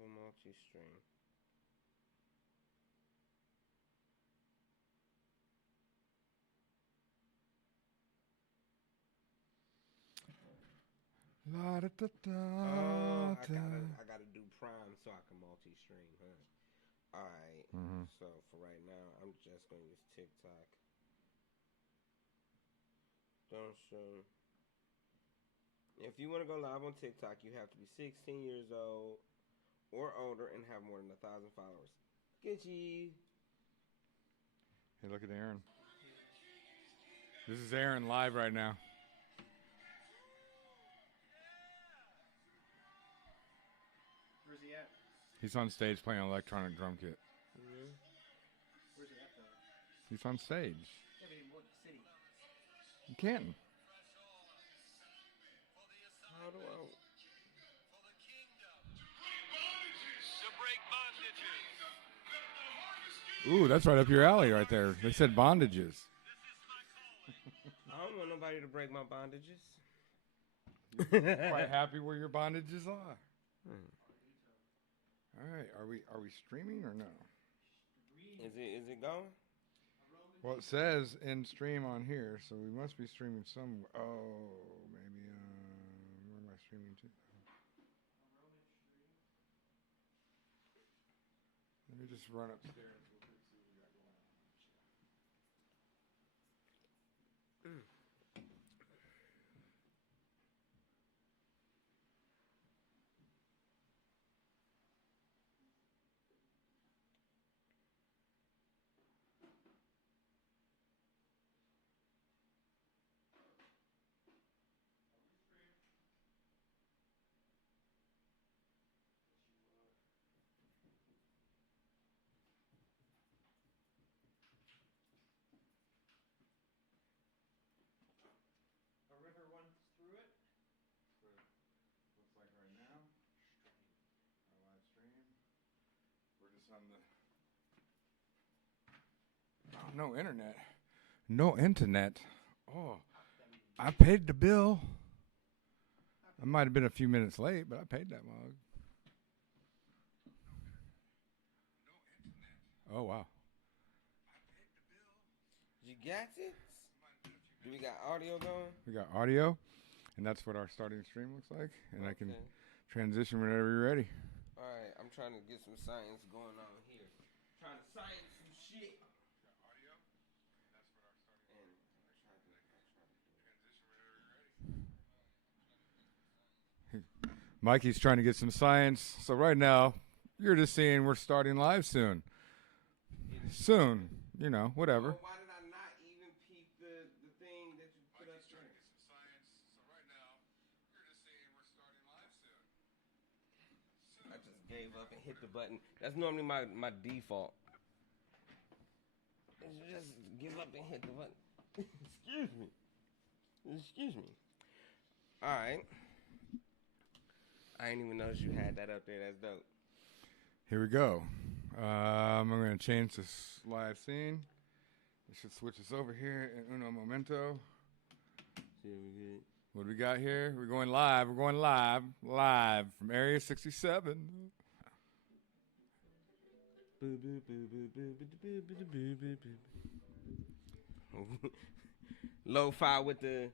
Enable multi-stream. La, da, da, da, Oh, I da. gotta do Prime so I can multi-stream, huh? All right. Mhm. So for right now, I'm just gonna use TikTok. Don't show. If you want to go live on TikTok, you have to be 16 years old or older and have more than 1,000 followers. Get you. Hey, look at Aaron. This is Aaron live right now. Where's he at? He's on stage playing an electronic drum kit. Mm-hmm. Where's he at, though? He's on stage. Yeah, but in what city? In Canton. How do I? Ooh, that's right up your alley right there. They said bondages. I don't want nobody to break my bondages. Quite happy where your bondages are. All right, are we streaming or no? Is it going? Well, it says in stream on here, so we must be streaming somewhere. Oh, maybe. Where am I streaming to? Let me just run upstairs. We'll see what we got going on. A river runs through it? Looks like right now, our live stream. We're just on the. Oh, no internet. No internet. Oh, I paid the bill. I might have been a few minutes late, but I paid that mug. Oh, wow. You got it? Do we got audio going? We got audio, and that's what our starting stream looks like. And I can transition whenever you're ready. All right, I'm trying to get some science going on here. Trying to science some shit. Got audio, and that's what our starting. And I tried to transition whenever you're ready. Mikey's trying to get some science. So right now, you're just seeing we're starting live soon. Soon, you know, whatever. Why did I not even peep the thing that you put up there? Get some science. So right now, you're just seeing we're starting live soon. I just gave up and hit the button. That's normally my default. Just give up and hit the button. Excuse me. Excuse me. All right. I didn't even notice you had that up there. That's dope. Here we go. I'm going to change this live scene. It should switch us over here in uno momento. See what we get. What do we got here? We're going live. We're going live. Live from Area 67. Lo-fi with the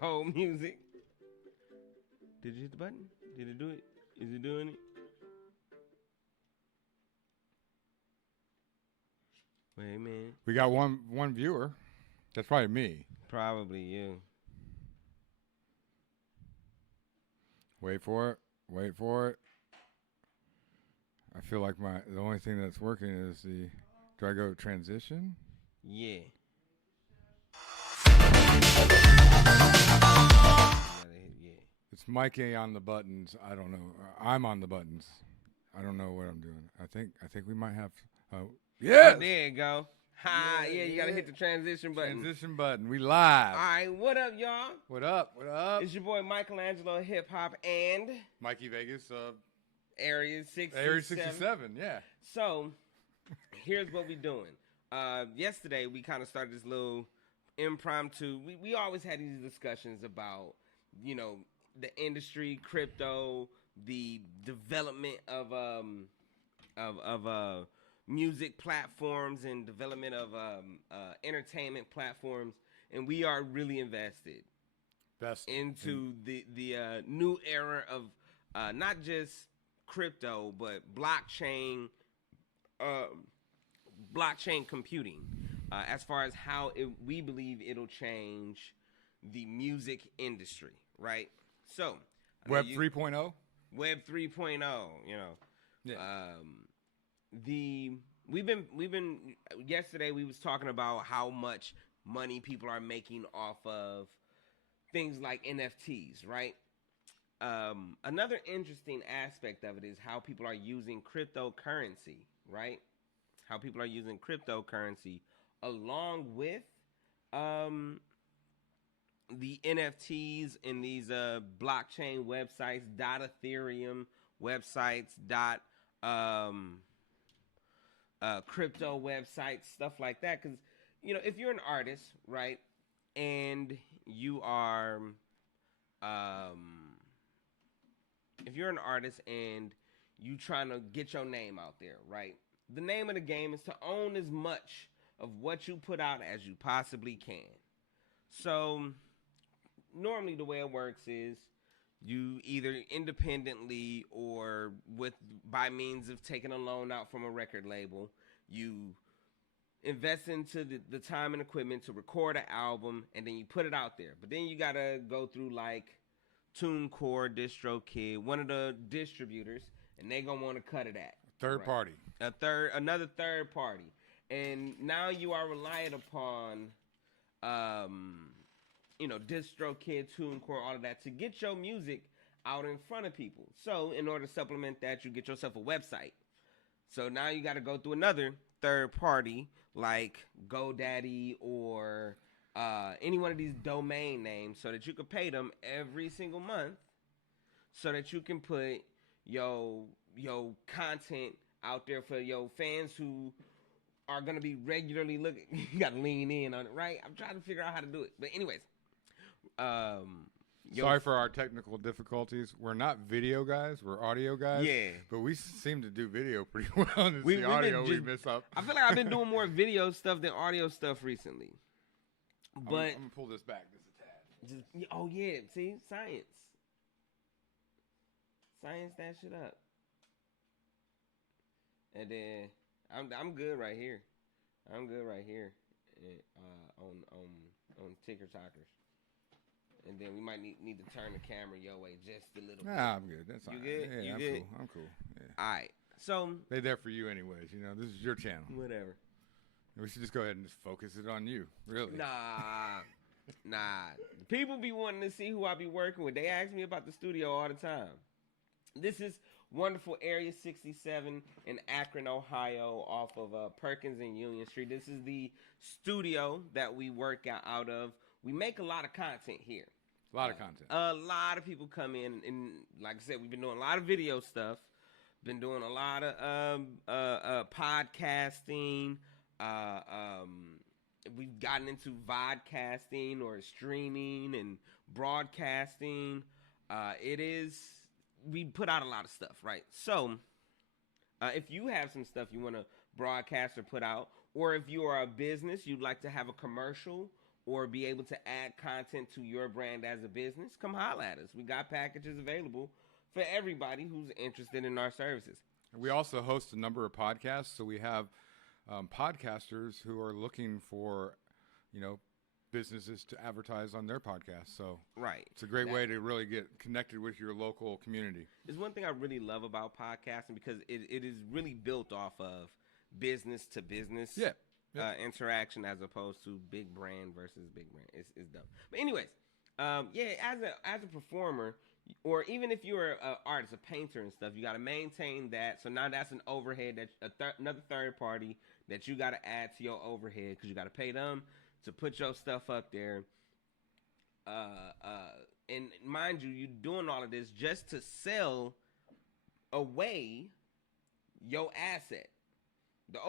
whole music. Did you hit the button? Did it do it? Is it doing it? Wait a minute. We got one viewer. That's probably me. Probably you. Wait for it. Wait for it. I feel like the only thing that's working is the. Do I go transition? Yeah. It's Mikey on the buttons. I don't know. I'm on the buttons. I don't know what I'm doing. I think we might have. Yeah. Oh, there you go. Ha! Yeah, you gotta hit the transition button. Transition button. We live. All right, what up, y'all? What up? What up? It's your boy Michelangelo Hip Hop and Mikey Vegas. Area 67. Area 67. Yeah. So, here's what we doing. Yesterday we kind of started this little impromptu. We always had these discussions about, you know, the industry, crypto, the development of music platforms and development of entertainment platforms, and we are really invested Best into the new era of not just crypto but blockchain computing, as far as how we believe it'll change the music industry, right? So Web 3.0. Web 3.0, you know. Yeah. We've been yesterday we was talking about how much money people are making off of things like NFTs, right? Another interesting aspect of it is how people are using cryptocurrency, right? How people are using cryptocurrency along with the NFTs and these blockchain websites, Ethereum websites, crypto websites, stuff like that. Because, you know, if you're an artist, right, and you are, if you're an artist and you trying to get your name out there, right, the name of the game is to own as much of what you put out as you possibly can. So normally the way it works is you either independently or by means of taking a loan out from a record label, you invest into the time and equipment to record an album, and then you put it out there. But then you gotta go through like TuneCore, DistroKid, one of the distributors, and they gonna want to cut it at Third party. another third party, and now you are reliant upon DistroKid, TuneCore, all of that to get your music out in front of people. So in order to supplement that, you get yourself a website. So now you got to go through another third party like GoDaddy or any one of these domain names so that you can pay them every single month so that you can put your content out there for your fans who are going to be regularly looking. You got to lean in on it, right? I'm trying to figure out how to do it. But anyways, sorry for our technical difficulties. We're not video guys. We're audio guys. Yeah. But we seem to do video pretty well. It's We've the been audio we just- miss up. I feel like I've been doing more video stuff than audio stuff recently. But I'm going to pull this back just a tad. oh yeah, see, science that shit up. And then I'm good right here. I'm good right here on TikTokers. And then we might need to turn the camera your way just a little bit. Nah, I'm good. That's all You right. good? Yeah, You I'm good? cool. I'm cool. Yeah. All right. So They're there for you anyways. You know, this is your channel. whatever. We should just go ahead and just focus it on you. Really. Nah. People be wanting to see who I be working with. They ask me about the studio all the time. This is wonderful Area 67 in Akron, Ohio, off of Perkins and Union Street. This is the studio that we work out of. We make a lot of content here. A lot of content. A lot of people come in, and like I said, we've been doing a lot of video stuff. Been doing a lot of podcasting. We've gotten into vodcasting or streaming and broadcasting. We put out a lot of stuff, right? So, if you have some stuff you want to broadcast or put out, or if you are a business, you'd like to have a commercial or be able to add content to your brand as a business, come holler at us. We got packages available for everybody who's interested in our services. We also host a number of podcasts, so we have podcasters who are looking for, businesses to advertise on their podcast. So Right. it's a great way to really get connected with your local community. It's one thing I really love about podcasting because it is really built off of business to business interaction as opposed to big brand versus big brand. It's dumb. But anyways, as a performer, or even if you're an artist, a painter and stuff, you got to maintain that. So now that's an overhead that another third party that you got to add to your overhead because you got to pay them to put your stuff up there. And mind you, you're doing all of this just to sell away your asset. The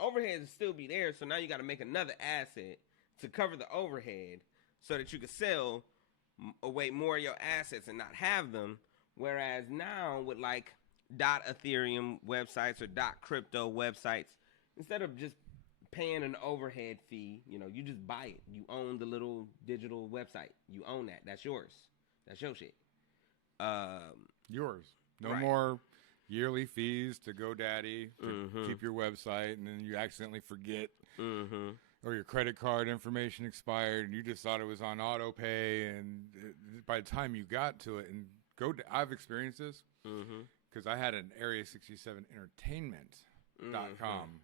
overhead will still be there, so now you got to make another asset to cover the overhead so that you can sell away more of your assets and not have them Whereas now with like .ethereum websites or .crypto websites, instead of just paying an overhead fee, you just buy it. You own the little digital website. You own that. That's yours. That's your shit. Yours. No Right. more yearly fees to GoDaddy to keep your website, and then you accidentally forget, or your credit card information expired, and you just thought it was on auto pay, and by the time you got to it, and I've experienced this because I had an Area 67 Entertainment.com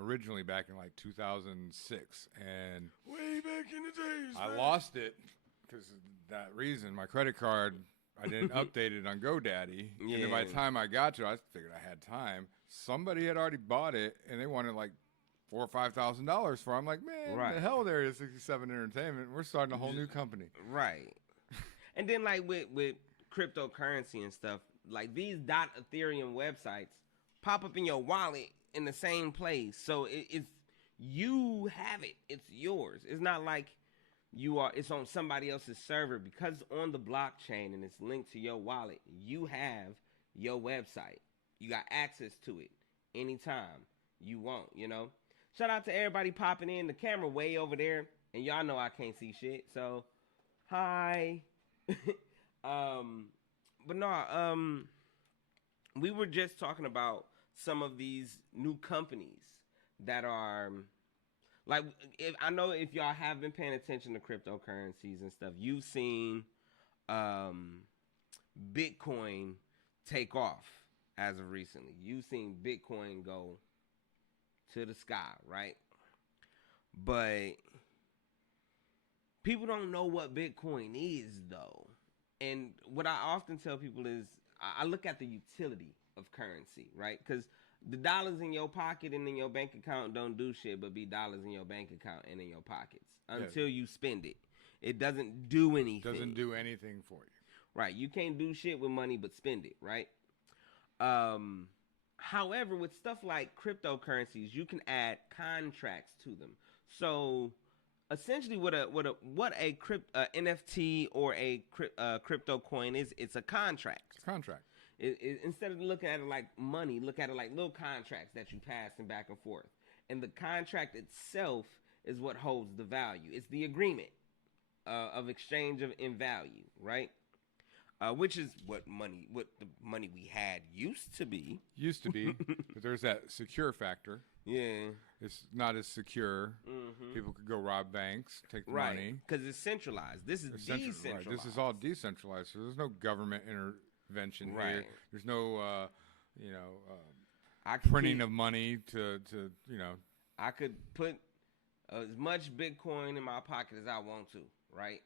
originally back in like 2006, and Way back in the days. I lost it because of that reason. My credit card, I didn't update it on GoDaddy. Yeah. And then by the time I got to it, I figured I had time. Somebody had already bought it, and they wanted like $4,000 or $5,000 for it. I'm like, man, Right. the hell there is 67 Entertainment. We're starting a whole new company. Right. And then like with cryptocurrency and stuff, like these .ethereum websites pop up in your wallet in the same place. So it's you have it. It's yours. It's not like it's on somebody else's server, because it's on the blockchain and it's linked to your wallet. You have your website. You got access to it anytime you want, Shout out to everybody popping in. The camera way over there, and y'all know I can't see shit. So, hi. But no, we were just talking about some of these new companies that are like, I know if y'all have been paying attention to cryptocurrencies and stuff, you've seen Bitcoin take off as of recently. You've seen Bitcoin go to the sky, right? But people don't know what Bitcoin is, though. And what I often tell people is I look at the utility of currency, right? Because the dollars in your pocket and in your bank account don't do shit but be dollars in your bank account and in your pockets until you spend it. It doesn't do anything. Doesn't do anything for you. Right. You can't do shit with money but spend it, right? However, with stuff like cryptocurrencies, you can add contracts to them. So essentially what a NFT or a crypto coin is, it's a contract. It's a contract. Instead of looking at it like money, look at it like little contracts that you pass and back and forth. And the contract itself is what holds the value. It's the agreement of exchange in value, right? Which is what the money we had used to be. Used to be, but there's that secure factor. Yeah. It's not as secure. People could go rob banks, take the money. Because it's centralized. This is decentralized. Right. This is all decentralized, so there's no government intervention here. There's no, printing of money to. I could put as much Bitcoin in my pocket as I want to, right?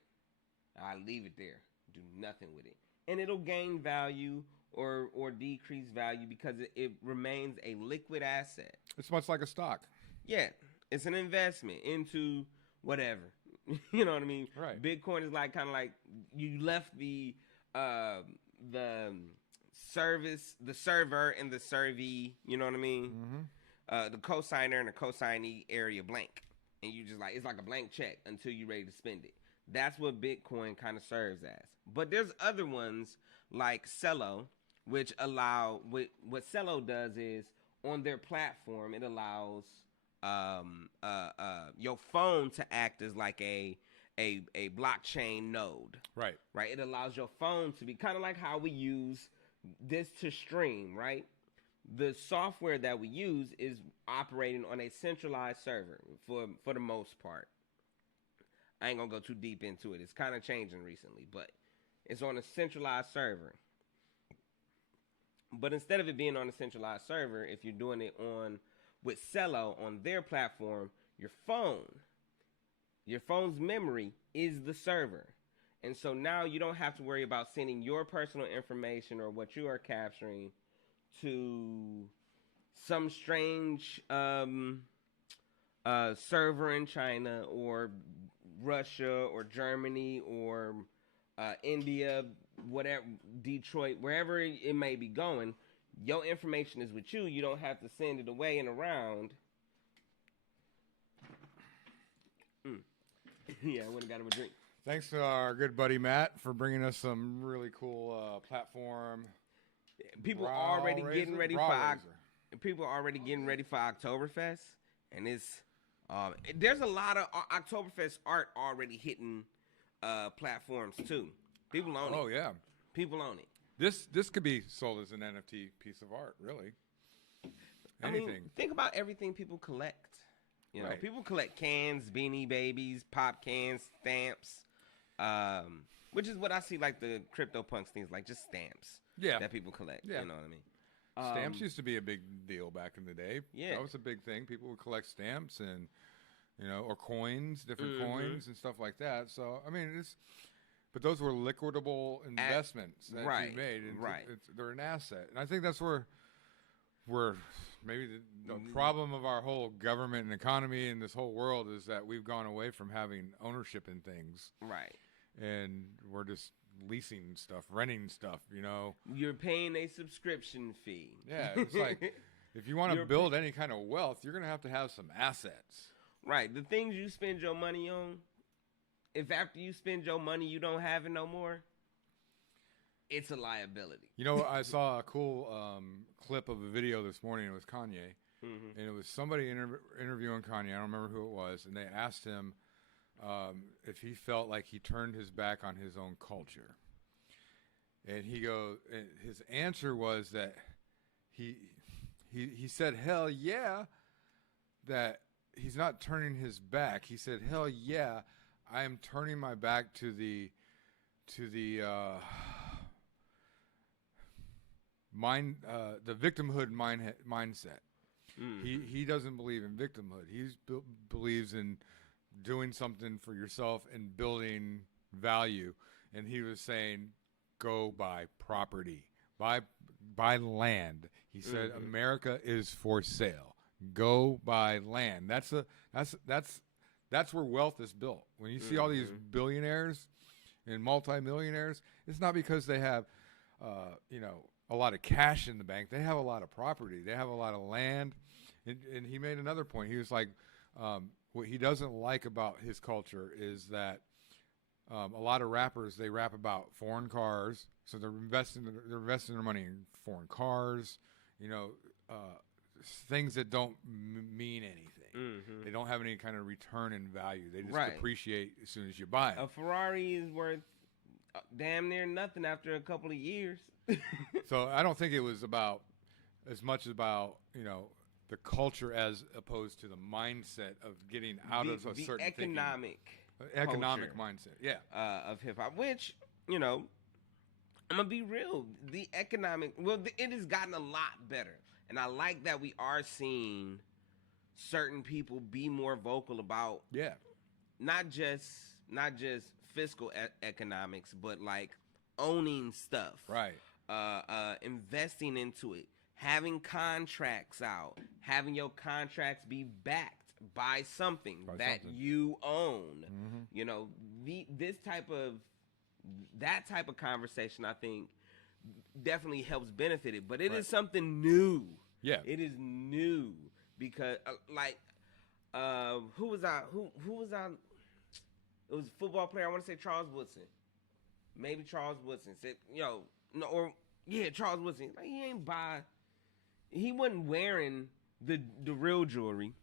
I leave it there, do nothing with it, and it'll gain value or decrease value because it remains a liquid asset. It's much like a stock. Yeah, it's an investment into whatever. You know what I mean? Right. Bitcoin is like kind of like you left the service, the server and the servee. You know what I mean? The cosigner and the cosignee area blank, and you just like, it's like a blank check until you're ready to spend it. That's what Bitcoin kind of serves as. But there's other ones like Cello, which allow what Cello does is on their platform it allows your phone to act as like a blockchain node. Right. It allows your phone to be kind of like how we use this to stream, right? The software that we use is operating on a centralized server for the most part. I ain't gonna go too deep into it. It's kind of changing recently, but it's on a centralized server. But instead of it being on a centralized server, if you're doing it with Cello on their platform, your phone's memory is the server. And so now you don't have to worry about sending your personal information or what you are capturing to some strange server in China or Russia or Germany or India, whatever, Detroit, wherever it may be going. Your information is with you. You don't have to send it away and around. Yeah, I went and got him a drink. Thanks to our good buddy Matt for bringing us some really cool platform. People brow already razor? getting ready Brow for razor. people already getting ready for Oktoberfest, and it's there's a lot of Oktoberfest art already hitting platforms too. People own it. Oh yeah, People own it. this could be sold as an NFT piece of art, really. Anything. I mean, think about everything people collect. You know, Right. people collect cans, Beanie Babies, pop cans, stamps, which is what I see like the CryptoPunks things, like just stamps Yeah. that people collect. Yeah. You know what I mean? Stamps used to be a big deal back in the day. Yeah. That was a big thing. People would collect stamps and, or coins, different Mm-hmm. coins and stuff like that. So, I mean, but those were liquidable investments that right, you made. right. They're an asset. And I think that's where maybe the problem of our whole government and economy and this whole world is that we've gone away from having ownership in things. Right. And we're just leasing stuff, renting stuff, You're paying a subscription fee. Yeah, it's like if you want to build any kind of wealth, you're going to have some assets. Right. The things you spend your money on, if after you spend your money you don't have it no more, it's a liability. I saw a cool clip of a video this morning. It was Kanye, and it was somebody interviewing Kanye. I don't remember who it was, and they asked him if he felt like he turned his back on his own culture. And his answer was that he said, hell yeah, that he's not turning his back. He said, hell yeah, I am turning my back to the victimhood mindset. He doesn't believe in victimhood. He believes in doing something for yourself and building value. And he was saying, go buy property, buy land. He said, America is for sale. Go buy land. That's where wealth is built. When you see all these billionaires and multimillionaires, it's not because they have, a lot of cash in the bank. They have a lot of property. They have a lot of land. And he made another point. He was like, what he doesn't like about his culture is that a lot of rappers, they rap about foreign cars. So they're investing their money in foreign cars, things that don't mean anything. They don't have any kind of return in value. They just depreciate as soon as you buy it. A Ferrari is worth damn near nothing after a couple of years. So I don't think it was about as much about, the culture as opposed to the mindset of getting out of a certain economic mindset. Yeah. Of hip hop, which, I'm going to be real. It has gotten a lot better. And I like that we are seeing certain people be more vocal about not just fiscal economics, but like owning stuff. Right. Investing into it, having contracts out, having your contracts be backed by something you own. That type of conversation, I think, definitely helps benefit it. But it is something new. Yeah, it is new because who was out? It was a football player. I want to say Charles Woodson. Maybe Charles Woodson said, Charles Woodson. Like, he wasn't wearing the real jewelry,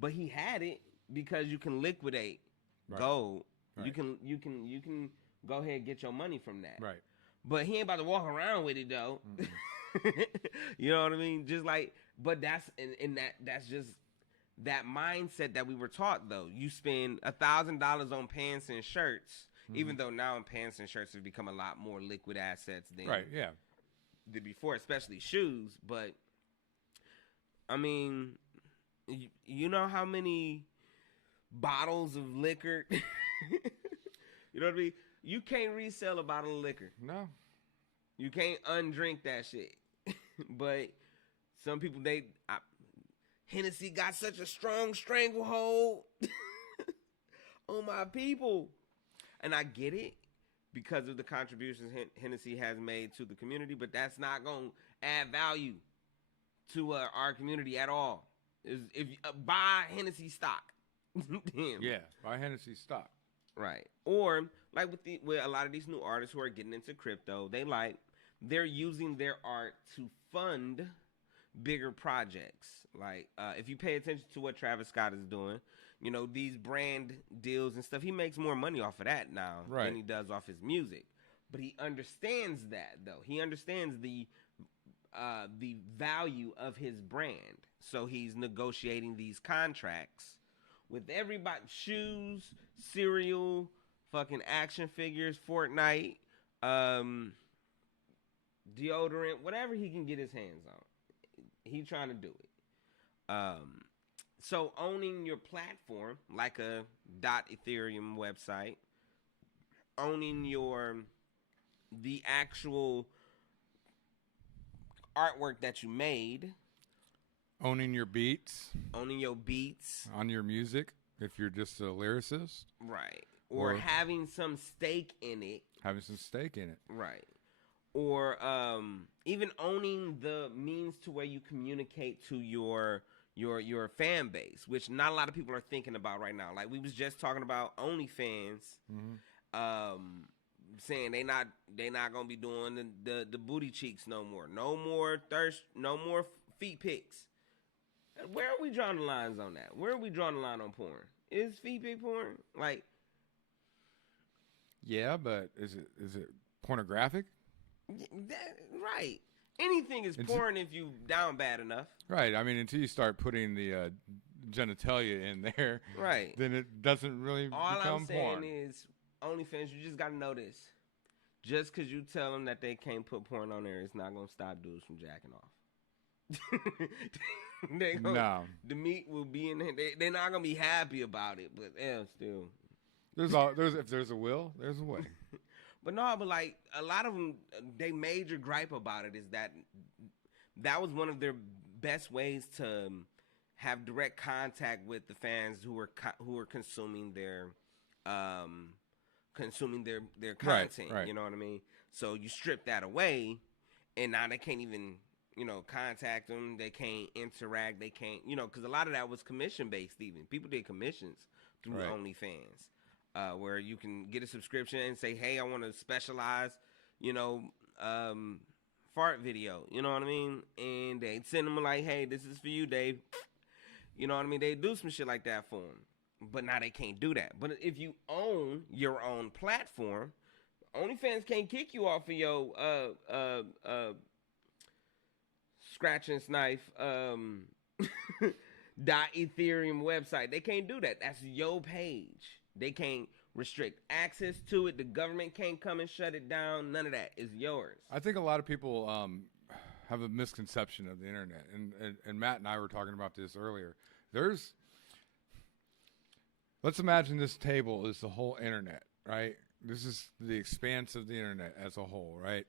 but he had it because you can liquidate gold. Right. You can go ahead and get your money from that. Right. But he ain't about to walk around with it though. You know what I mean? Just like, but that's just that mindset that we were taught though. You spend $1,000 on pants and shirts, even though now pants and shirts have become a lot more liquid assets than than before, especially shoes. But I mean, you know how many bottles of liquor? You know what I mean? You can't resell a bottle of liquor. No. You can't undrink that shit. But some people, Hennessy got such a strong stranglehold on my people. And I get it because of the contributions Hennessy has made to the community, but that's not going to add value to our community at all. If buy Hennessy stock. Damn. Yeah, buy Hennessy stock. Right. Or like with a lot of these new artists who are getting into crypto, they're using their art to fund bigger projects. Like if you pay attention to what Travis Scott is doing, these brand deals and stuff, he makes more money off of that now than he does off his music. But he understands that though. He understands the value of his brand. So he's negotiating these contracts with everybody: shoes, cereal, fucking action figures, Fortnite, deodorant, whatever he can get his hands on. He's trying to do it. So owning your platform, like a .ethereum website, owning the actual artwork that you made, owning your beats, on your music, if you're just a lyricist, right, or having some stake in it, right, or even owning the means to where you communicate to your fan base, which not a lot of people are thinking about right now. Like we was just talking about OnlyFans, saying they not gonna be doing the booty cheeks no more thirst, no more feet pics. Where are we drawing the lines on that? Where are we drawing the line on porn? Is feet pic porn? Like, yeah, but is it pornographic? Right. Anything is porn if you down bad enough. Right. I mean, until you start putting the genitalia in there, right, then it doesn't really All become I'm saying porn. is OnlyFans, you just got to know this. Just because you tell them that they can't put porn on there, it's not going to stop dudes from jacking off. No. The meat will be in there. They're not going to be happy about it, but still. If there's a will, there's a way. But like a lot of them, they major gripe about it is that was one of their best ways to have direct contact with the fans who were consuming their content. Right. You know what I mean? So you strip that away, and now they can't even contact them. They can't interact. They can't because a lot of that was commission based. Even people did commissions through OnlyFans. Where you can get a subscription and say, hey, I want to specialize, fart video, you know what I mean? And they'd send them like, hey, this is for you, Dave. You know what I mean? They do some shit like that for them. But now they can't do that. But if you own your own platform, OnlyFans can't kick you off of your scratch and sniff .ethereum website. They can't do that. That's your page. They can't restrict access to it. The government can't come and shut it down. None of that is yours. I think a lot of people have a misconception of the internet, and Matt and I were talking about this earlier. Let's imagine this table is the whole internet, right? This is the expanse of the internet as a whole, right?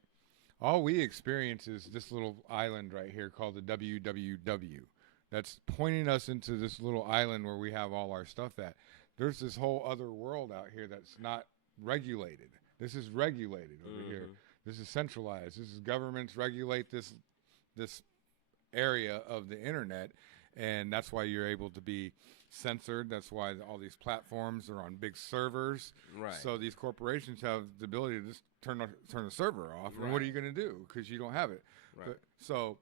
All we experience is this little island right here called the www. That's pointing us into this little island where we have all our stuff at. There's this whole other world out here that's not regulated. This is regulated over here. This is centralized. This is governments regulate this area of the internet, and that's why you're able to be censored. That's why all these platforms are on big servers. Right. So these corporations have the ability to just turn the server off. And what are you going to do? Because you don't have it. Right. So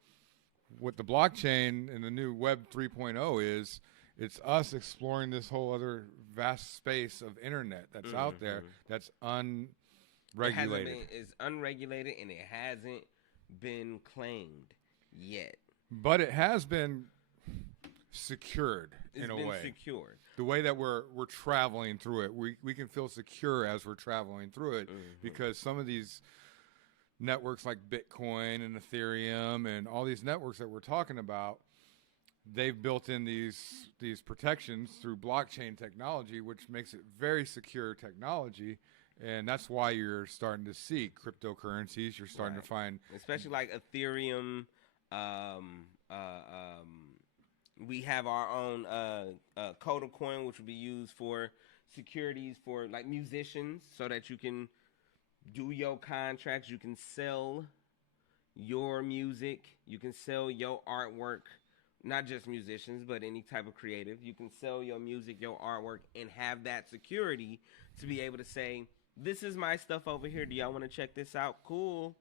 what the blockchain and the new Web 3.0 is, it's us exploring this whole other vast space of internet that's out there that's unregulated. It's unregulated, and it hasn't been claimed yet. But it has been secured in a way. It's been secured. The way that we're traveling through it, we can feel secure as we're traveling through it because some of these networks like Bitcoin and Ethereum and all these networks that we're talking about, they've built in these protections through blockchain technology, which makes it very secure technology. And that's why you're starting to see cryptocurrencies. You're starting to find, especially like Ethereum. We have our own Coda coin, which will be used for securities for like musicians, so that you can do your contracts. You can sell your music. You can sell your artwork. Not just musicians, but any type of creative. You can sell your music, your artwork, and have that security to be able to say, this is my stuff over here. Do y'all want to check this out? Cool.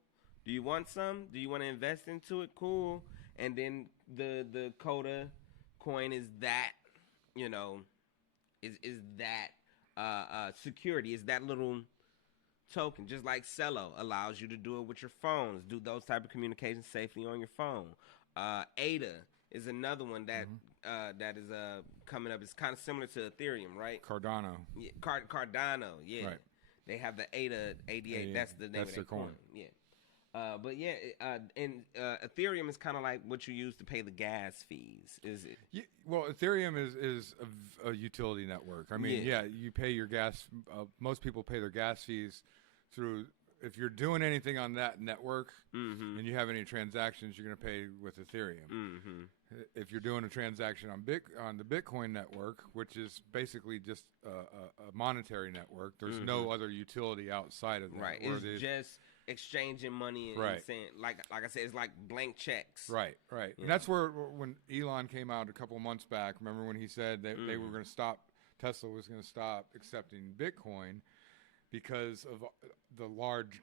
Do you want some? Do you want to invest into it? Cool. And then the Coda coin is that, you know, is that security, is that little token, just like Cello allows you to do it with your phones, do those type of communications safely on your phone. ADA is another one that that is coming up. It's kind of similar to Ethereum, right? Cardano. Yeah, Cardano, yeah. Right. They have the ADA. That's the name of their coin. Yeah. But yeah, and Ethereum is kind of like what you use to pay the gas fees, is it? Yeah, well, Ethereum is a utility network. I mean, yeah, you pay your gas. Most people pay their gas fees through. If you're doing anything on that network and you have any transactions, you're going to pay with Ethereum. If you're doing a transaction on the Bitcoin network, which is basically just a monetary network, there's no other utility outside of that. Right. It's just exchanging money and saying, like I said, it's like blank checks. Right. And that's where when Elon came out a couple of months back, remember when he said that they were going to stop, Tesla was going to stop accepting Bitcoin because of the large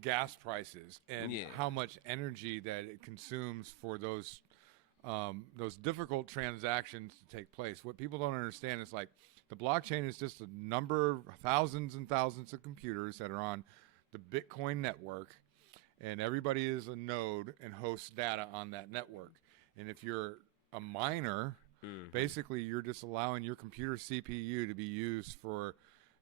gas prices and how much energy that it consumes for those difficult transactions to take place. What people don't understand is like the blockchain is just a number, thousands and thousands of computers that are on the Bitcoin network, and everybody is a node and hosts data on that network. And if you're a miner, basically you're just allowing your computer CPU to be used for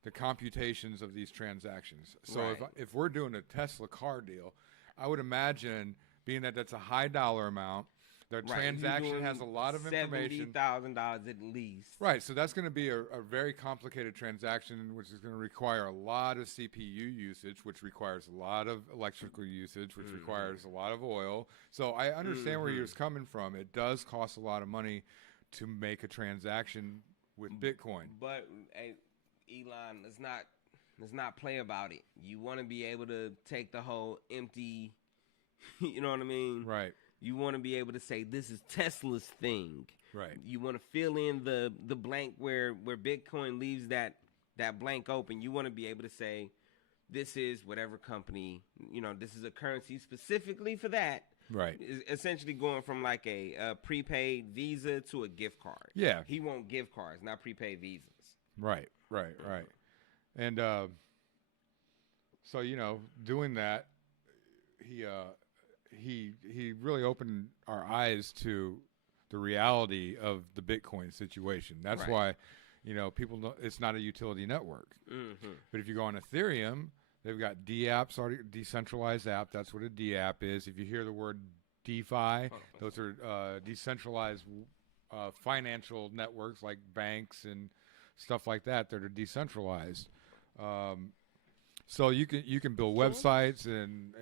the computations of these transactions. So if we're doing a Tesla car deal, I would imagine, being that that's a high dollar amount, the transaction has a lot of information. $70,000 at least. Right, so that's going to be a very complicated transaction, which is going to require a lot of CPU usage, which requires a lot of electrical usage, which requires a lot of oil. So I understand where you're coming from. It does cost a lot of money to make a transaction with Bitcoin. But hey, Elon, let's not play about it. You want to be able to take the whole empty, you know what I mean? Right. You want to be able to say, this is Tesla's thing. Right. You want to fill in the blank where Bitcoin leaves that blank open. You want to be able to say, this is whatever company, you know, this is a currency specifically for that. Right. Is essentially going from like a prepaid Visa to a gift card. Yeah. He won't gift cards, not prepaid Visas. Right. And so, you know, doing that, he really opened our eyes to the reality of the Bitcoin situation. That's why, you know, people know it's not a utility network. But if you go on Ethereum, they've got DApps, already decentralized app. That's what a DApp is. If you hear the word DeFi, those are decentralized financial networks like banks and stuff like that that are decentralized. So you can build websites and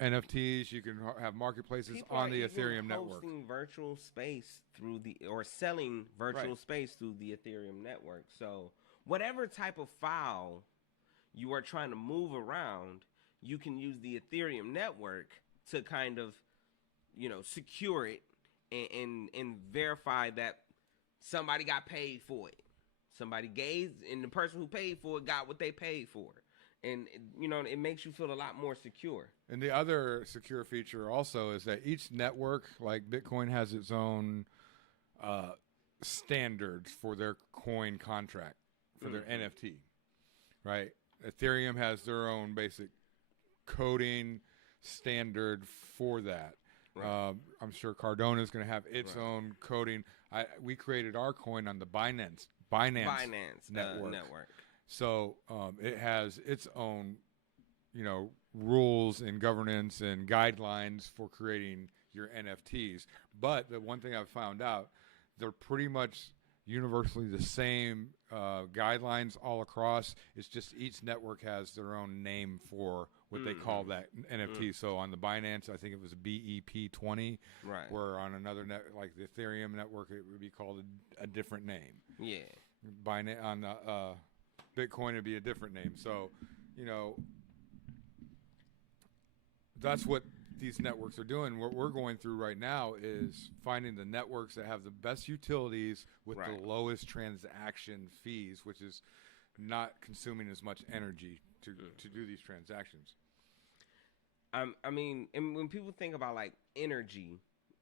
NFTs. You can have marketplaces People on the are Ethereum even network. hosting virtual space selling virtual space through the Ethereum network. So whatever type of file you are trying to move around, you can use the Ethereum network to kind of, you know, secure it and verify that somebody got paid for it. Somebody gave, and the person who paid for it got what they paid for. And, you know, it makes you feel a lot more secure. And the other secure feature also is that each network, like Bitcoin, has its own standards for their coin contract, for their NFT, right? Ethereum has their own basic coding standard for that. Right. I'm sure Cardano is going to have its own coding. We created our coin on the Binance network. So it has its own, you know, rules and governance and guidelines for creating your NFTs. But the one thing I've found out, they're pretty much universally the same guidelines all across. It's just each network has their own name for what they call that NFT. So on the Binance, I think it was BEP20. Right. Where on another net, like the Ethereum network, it would be called a different name. Yeah. On the Bitcoin, it'd be a different name. So, you know, that's what these networks are doing. What we're going through right now is finding the networks that have the best utilities with Right. the lowest transaction fees, which is not consuming as much energy to do these transactions. I mean, and when people think about like energy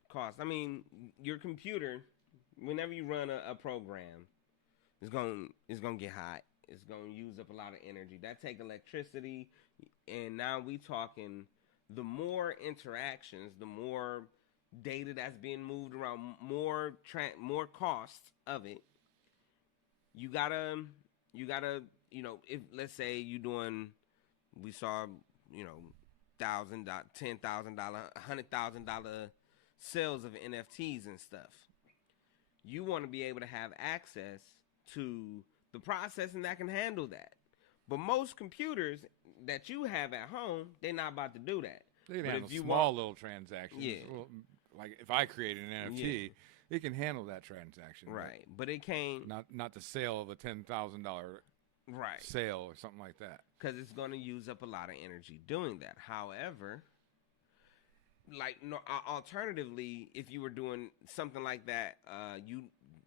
costs, I mean, your computer, whenever you run a program, it's gonna get hot. It's gonna use up a lot of energy. That take electricity, and now we talking the more interactions, the more data that's being moved around, more costs of it. You gotta, if let's say you doing, we saw, $1,000, $10,000, $100,000 sales of NFTs and stuff. You want to be able to have access to the processing that can handle that. But most computers that you have at home, they're not about to do that. They can But handle if you small want- little transactions. Yeah. Well, like if I create an NFT, it can handle that transaction. Right, but it can't. Not the sale of a $10,000 Right, sale or something like that. because it's going to use up a lot of energy doing that. However, alternatively, if you were doing something like that,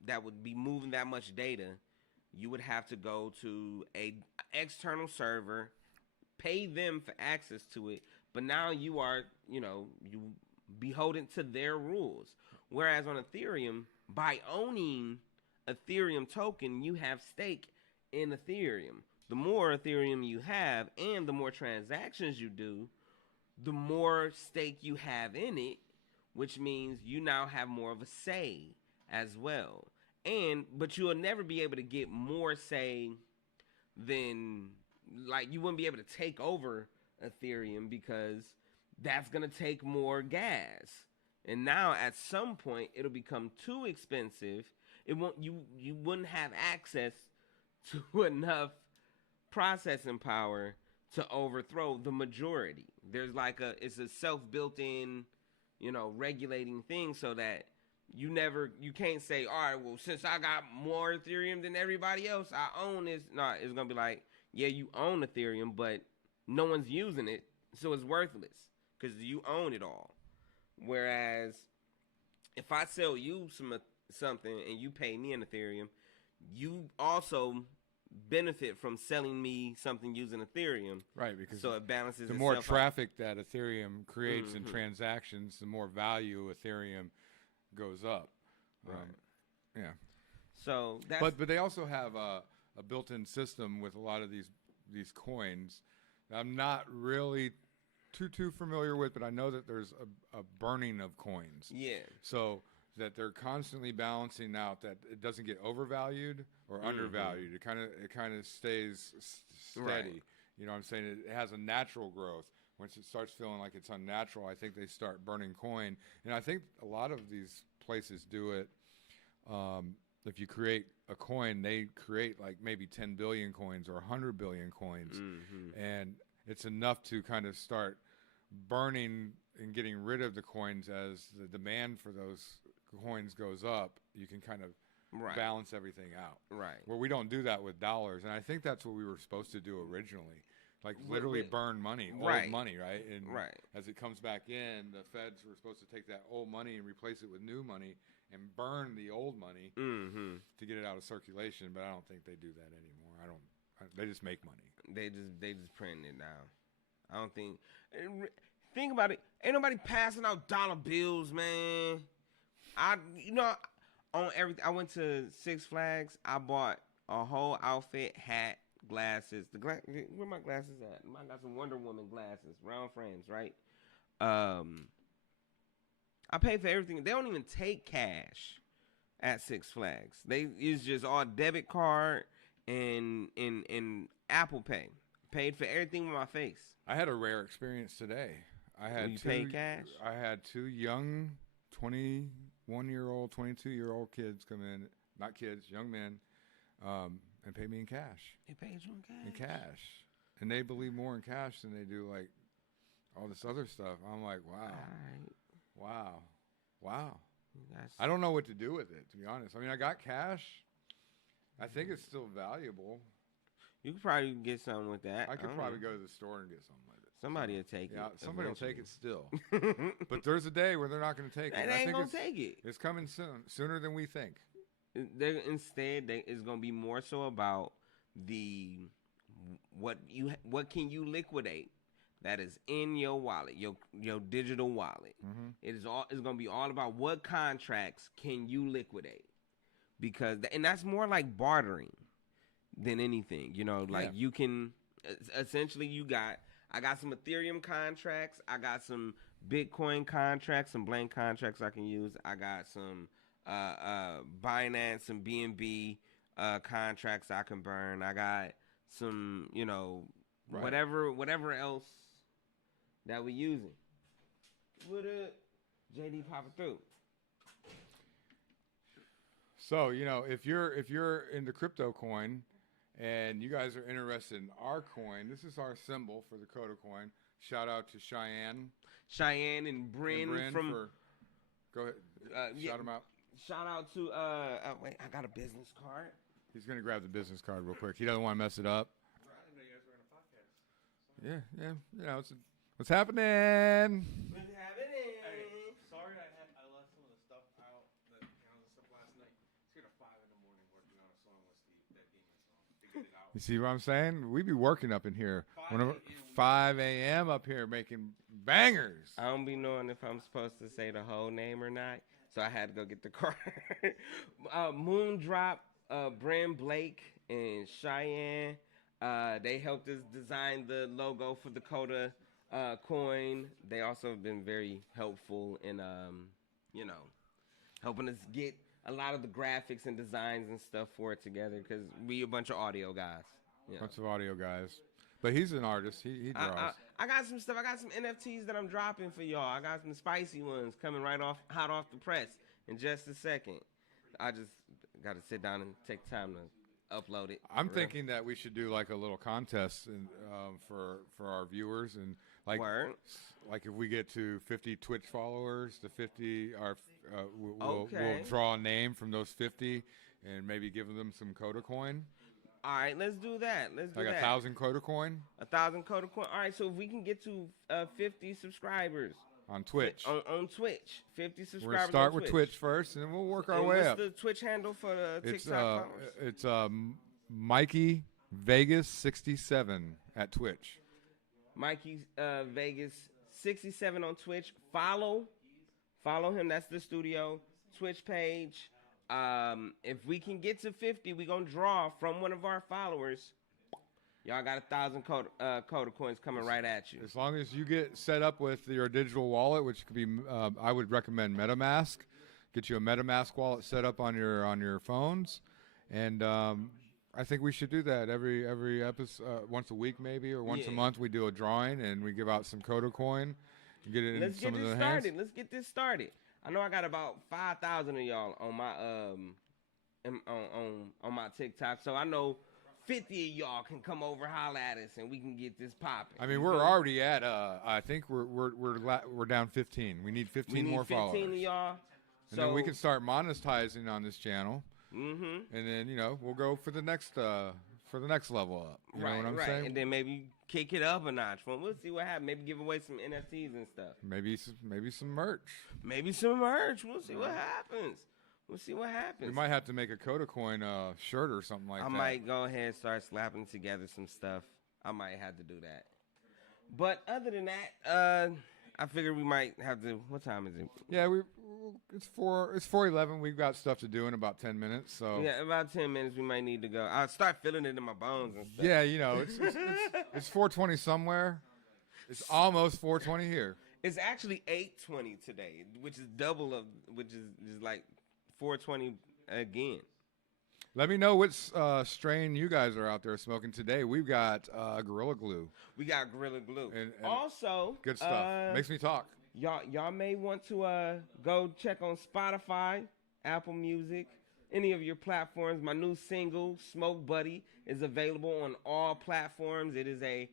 that would be moving that much data, you would have to go to a external server, pay them for access to it, but now you are, you beholden to their rules. Whereas on Ethereum, by owning Ethereum token, you have stake in Ethereum. The more Ethereum you have and the more transactions you do, the more stake you have in it, which means you now have more of a say as well. But you'll never be able to get more say than, like, you wouldn't be able to take over Ethereum because that's going to take more gas. And now at some point it'll become too expensive. You wouldn't have access to enough processing power to overthrow the majority. There's it's a self-built-in, regulating thing, so that you can't say, all right, well, since I got more Ethereum than everybody else, I own this. No, it's gonna be like, yeah, you own Ethereum, but no one's using it, so it's worthless because you own it all. Whereas if I sell you something and you pay me in Ethereum, you also benefit from selling me something using Ethereum. Right, because so it balances the more itself traffic that Ethereum creates in Mhm. transactions, the more value Ethereum goes up. Right. Yeah. So that's But they also have a built-in system with a lot of these coins that I'm not really too familiar with, but I know that there's a burning of coins. yeah. So that they're constantly balancing out that it doesn't get overvalued or undervalued. It kind of stays steady. Right. You know what I'm saying? It has a natural growth. Once it starts feeling like it's unnatural, I think they start burning coin. And I think a lot of these places do it. If you create a coin, they create like maybe 10 billion coins or 100 billion coins. And it's enough to kind of start burning and getting rid of the coins as the demand for those coins goes up. You can kind of Right. balance everything out. Right. Where we don't do that with dollars. And I think that's what we were supposed to do originally. Like literally burn money, Right. old money, right? And Right. as it comes back in, the feds were supposed to take that old money and replace it with new money and burn the old money to get it out of circulation. But I don't think they do that anymore. They just make money. They just printing it now. I don't think. Think about it. Ain't nobody passing out dollar bills, man. On everything. I went to Six Flags. I bought a whole outfit, hat, glasses. Where my glasses at? I got some Wonder Woman glasses, round frames, right? I paid for everything. They don't even take cash at Six Flags. It's just all debit card and Apple Pay. Paid for everything with my face. I had a rare experience today. I had You paid cash? I had two young 21-year-old, 22-year-old kids come in, not kids, young men, and pay me in cash. They paid you in cash? In cash. And they believe more in cash than they do like all this other stuff. I'm like, wow. All right. Wow. I don't know what to do with it, to be honest. I mean, I got cash. I think it's still valuable. You could probably get something with that. I could don't probably know. go to the store and get something with it. Somebody will take it. Yeah, somebody will take it still. eventually. But there's a day where they're not going to take it. They I ain't think gonna it's, take it. it's coming soon, sooner than we think. It's gonna be more so about the what can you liquidate that is in your wallet, your digital wallet. Mm-hmm. It's gonna be all about what contracts can you liquidate, because and that's more like bartering than anything. You know, like you can essentially I got some Ethereum contracts, I got some Bitcoin contracts, some blank contracts I can use. I got some Binance and BNB contracts I can burn. I got some, whatever else that we using. What JD popping through? So if you're into crypto coin, and you guys are interested in our coin, this is our symbol for the Coda coin. Shout out to Cheyenne and Bryn from. Go ahead. Shout them out. Shout out to wait, I got a business card. He's gonna grab the business card real quick. He doesn't want to mess it up. I didn't know you guys were in a podcast. Yeah. What's happening? What's happening? Hey, sorry I left some of the stuff out, the stuff last night. It's here at 5 in the morning working on a song with Steve, that demon song, to get it out. You see what I'm saying? We be working up in here. 5 a.m. up here making bangers. I don't be knowing if I'm supposed to say the whole name or not, so I had to go get the card. Moondrop, Bren Blake, and Cheyenne, they helped us design the logo for the Coda coin. They also have been very helpful in, helping us get a lot of the graphics and designs and stuff for it together, because we a bunch of audio guys. Bunch of audio guys. But he's an artist. He draws. I got some stuff. I got some NFTs that I'm dropping for y'all. I got some spicy ones coming hot off the press in just a second. I just got to sit down and take time to upload it. I'm thinking that we should do like a little contest for our viewers, and like if we get to 50 Twitch followers, we'll draw a name from those 50 and maybe give them some Coda coin. All right, let's do that. Let's do like that. 1,000 Coda coin? 1,000 Coda coin. All right, so if we can get to 50 subscribers. On Twitch. On Twitch. 50 subscribers. We're going to start with Twitch first, and then we'll work our way up. What's the Twitch handle for the TikTok followers? It's Mikey Vegas 67 at Twitch. Mikey Vegas 67 on Twitch. Follow him. That's the studio Twitch page. If we can get to 50, we're going to draw from one of our followers. Y'all got 1,000 Coda coins coming right at you. As long as you get set up with your digital wallet, which could be, I would recommend MetaMask. Get you a MetaMask wallet set up on your phones, and I think we should do that every episode, once a week maybe, or once a month. We do a drawing and we give out some Coda coin and get it in some of the hands. Let's get this started. I know I got about 5,000 of y'all on my on my TikTok, so I know 50 of y'all can come over, holla at us, and we can get this popping. I mean, we're already at I think we're down 15. We need 15 more followers. 15 of y'all. And then we can start monetizing on this channel. Mm-hmm. And then we'll go for the next level up. You know what I'm saying? And then maybe kick it up a notch. We'll see what happens. Maybe give away some NFTs and stuff. Maybe some merch. Maybe some merch. We'll see what happens. We might have to make a Coda coin shirt or something like that. I might go ahead and start slapping together some stuff. I might have to do that. But other than that, I figured we might have to. What time is it? Yeah, it's 4:11. We've got stuff to do in about 10 minutes. So yeah, about 10 minutes we might need to go. I'll start feeling it in my bones and stuff. Yeah, it's 4:20 somewhere. It's almost 4:20 here. It's actually 8:20 today, which is which is like 4:20 again. Let me know which strain you guys are out there smoking today. We've got Gorilla Glue. We got Gorilla Glue. And also, good stuff. Makes me talk. Y'all may want to go check on Spotify, Apple Music, any of your platforms. My new single, Smoke Buddy, is available on all platforms. It is a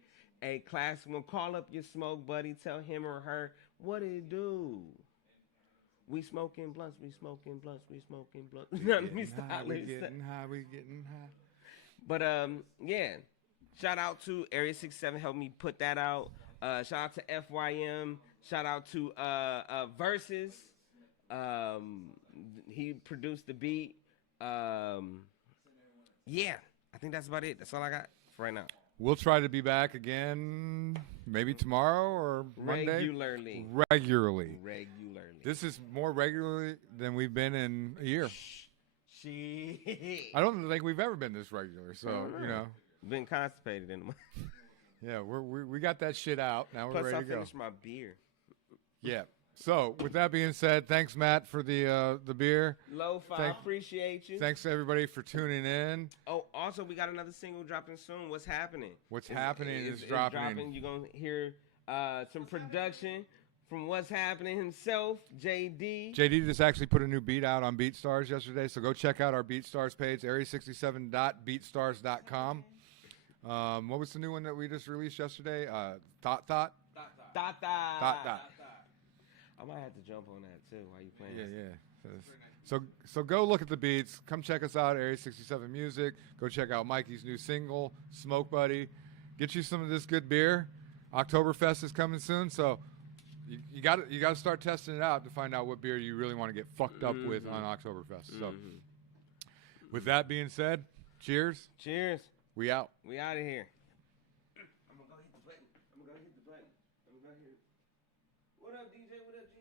classic one. Call up your Smoke Buddy. Tell him or her what it do. We smoking blunts, we smoking blunts, we smoking blunts. Let me stop. We getting high. But yeah, shout out to Area 67, helped me put that out. Shout out to FYM. Shout out to Versus. He produced the beat. Yeah, I think that's about it. That's all I got for right now. We'll try to be back again maybe tomorrow or Monday. Regularly. This is more regularly than we've been in a year. Shit. I don't think we've ever been this regular. So, you know. Been constipated in the month. Yeah, we got that shit out. Now we're Plus, ready I to go. finished my beer. Yeah. So, with that being said, thanks, Matt, for the beer. Lo-Fi, appreciate you. Thanks, everybody, for tuning in. Oh, also, we got another single dropping soon. What's happening? What's happening is dropping. You're going to hear some production from What's Happening himself, JD. JD just actually put a new beat out on BeatStars yesterday, so go check out our BeatStars page, area67.beatstars.com. What was the new one that we just released yesterday? Thought. I might have to jump on that too while you playing. Yeah. So go look at the beats. Come check us out, Area 67 Music. Go check out Mikey's new single, Smoke Buddy. Get you some of this good beer. Oktoberfest is coming soon, so you got to start testing it out to find out what beer you really want to get fucked up with on Oktoberfest. So, with that being said, cheers. Cheers. We out. We out of here. What up, DJ? What up, G?